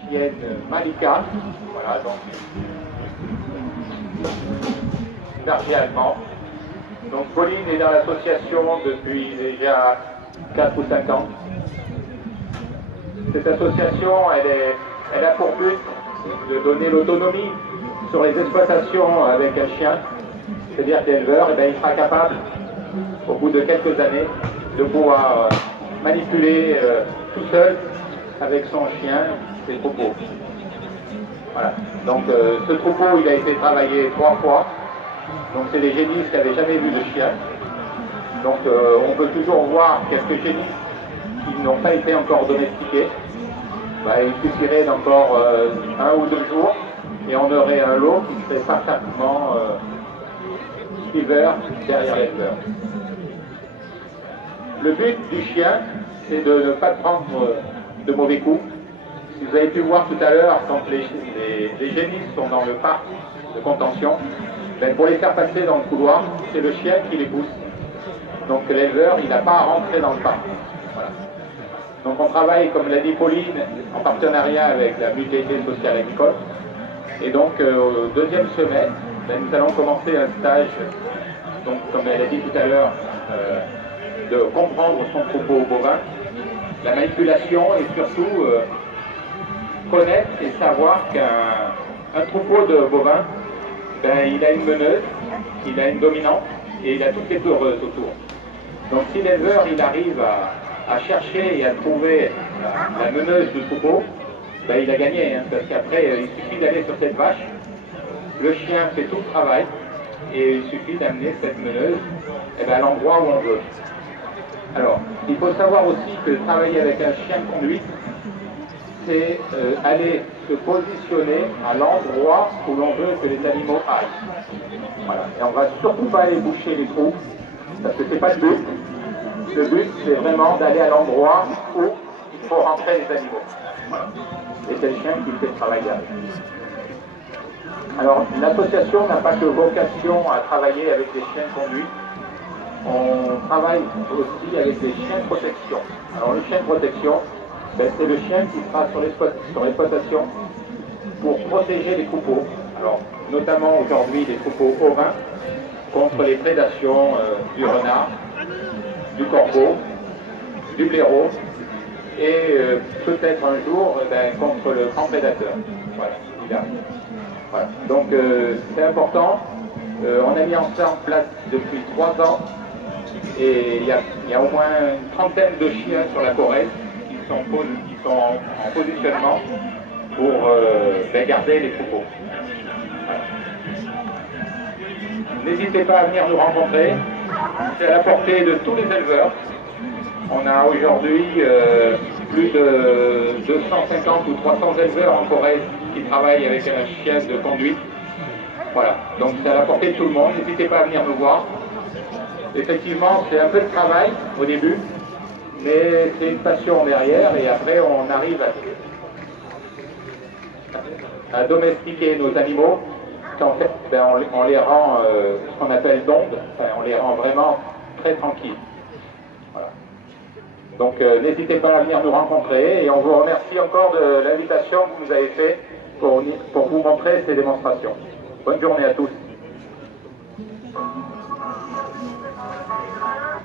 Chienne Malika, voilà, donc berger allemand. Donc Pauline est dans l'association depuis déjà 4 ou 5 ans. Cette association, elle a pour but de donner l'autonomie sur les exploitations avec un chien, c'est-à-dire que l'éleveur, il sera capable, au bout de quelques années, de pouvoir manipuler tout seul avec son chien ses troupeaux. Voilà. Donc ce troupeau, il a été travaillé 3 fois. Donc c'est des génisses qui n'avaient jamais vu de chien. Donc on peut toujours voir quelques génisses qui n'ont pas été encore domestiqués. Il suffirait d'encore 1 ou 2 jours et on aurait un lot qui serait parfaitement hiver derrière l'éleveur. Le but du chien, c'est de ne pas prendre de mauvais coups. Si vous avez pu voir tout à l'heure, quand les génisses sont dans le parc de contention, pour les faire passer dans le couloir, c'est le chien qui les pousse. Donc l'éleveur, il n'a pas à rentrer dans le parc. Voilà. Donc on travaille, comme l'a dit Pauline, en partenariat avec la Mutualité sociale agricole. Et donc au 2e semestre, nous allons commencer un stage, donc comme elle a dit tout à l'heure, de comprendre son troupeau bovin, la manipulation et surtout connaître et savoir qu'un troupeau de bovins, il a une meneuse, il a une dominante et il a toutes les peureuses autour. Donc si l'éleveur il arrive à chercher et à trouver la meneuse du troupeau, il a gagné, hein, parce qu'après il suffit d'aller sur cette vache, le chien fait tout le travail et il suffit d'amener cette meneuse à l'endroit où on veut. Alors, il faut savoir aussi que travailler avec un chien de conduite, c'est aller se positionner à l'endroit où l'on veut que les animaux aillent. Voilà. Et on ne va surtout pas aller boucher les trous, parce que ce n'est pas le but. Le but, c'est vraiment d'aller à l'endroit où il faut rentrer les animaux. Voilà. Et c'est le chien qui fait le travail derrière. Alors, l'association n'a pas que vocation à travailler avec les chiens de conduite. On travaille aussi avec les chiens de protection. Alors, le chien de protection, c'est le chien qui sera sur l'exploitation pour protéger les troupeaux. Alors, notamment aujourd'hui les troupeaux ovins contre les prédations du renard, du corbeau, du blaireau et peut-être un jour contre le grand prédateur. Voilà, voilà. Donc c'est important. On a mis ça en place depuis 3 ans et il y a au moins une trentaine de chiens sur la Corrèze qui sont en positionnement pour garder les troupeaux. Voilà. N'hésitez pas à venir nous rencontrer, c'est à la portée de tous les éleveurs. On a aujourd'hui plus de 250 ou 300 éleveurs en Corrèze qui travaillent avec un chien de conduite. Voilà, donc c'est à la portée de tout le monde, n'hésitez pas à venir nous voir. Effectivement, c'est un peu de travail au début, mais c'est une passion derrière et après on arrive à domestiquer nos animaux. En fait, on les rend ce qu'on appelle d'ondes, on les rend vraiment très tranquilles. Voilà. Donc n'hésitez pas à venir nous rencontrer et on vous remercie encore de l'invitation que vous nous avez faite pour vous montrer ces démonstrations. Bonne journée à tous.